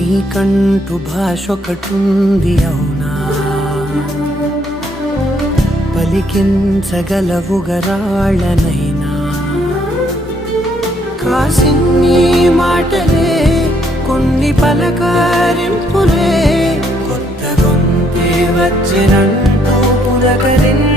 నీకంటూ భాషొకటుంది అవునా, పలికించగలవుగరాళ్ళనైనా. కాసిన్ని మాటలే కొన్ని పలకరింపులే, కొత్త గొంతే వచ్చినంటూ పులకరిన్